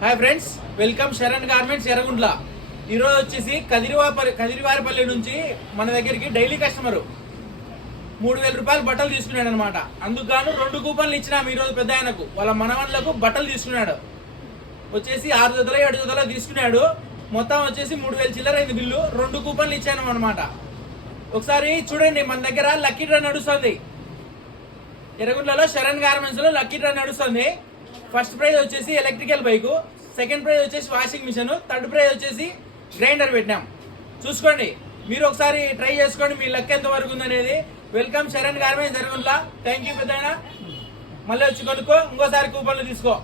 Hi friends, welcome Sharan garments Erraguntla. ఈరోజు వచ్చేసి కదిరివారిపల్లి నుంచి మన దగ్గరికి డైలీ కస్టమర్ 3000 రూపాయలు బట్టలు తీసుకున్నాడు అనమాట. అందుకు గాను 2 కూపన్లు ఇచ్చినాము ఈరోజు. పెద్ద ఆయనకు వాళ్ళ మనవన్లకు బట్టలు తీసుకున్నాడు. వచ్చేసి 6 జతలో 7 జతలో తీసుకున్నాడు. మొత్తం వచ్చేసి 3000 చిల్లర అయింది బిల్లు. 2 కూపన్లు ఇచ్చాను అనమాట. ఒకసారి చూడండి, మన దగ్గర లక్కీ డ్రా నడుస్తుంది. ఎర్రగుంట్లలో శరణ్ గార్మెంట్స్ లో లక్కీ డ్రా నడుస్తుంది. ఫస్ట్ ప్రైజ్ వచ్చేసి ఎలక్ట్రికల్ బైక్, సెకండ్ ప్రైజ్ వచ్చేసి వాషింగ్ మిషన్, థర్డ్ ప్రైజ్ వచ్చేసి గ్రైండర్ పెట్టినాం. చూసుకోండి, మీరు ఒకసారి ట్రై చేసుకోండి మీ లక్ ఎంత వరకు ఉందనేది. Welcome Sharan garments Erraguntla. Thank you పెద్దాయన. మళ్ళీ వచ్చి కొనుక్కో, ఇంకోసారి కూపన్లు తీసుకో.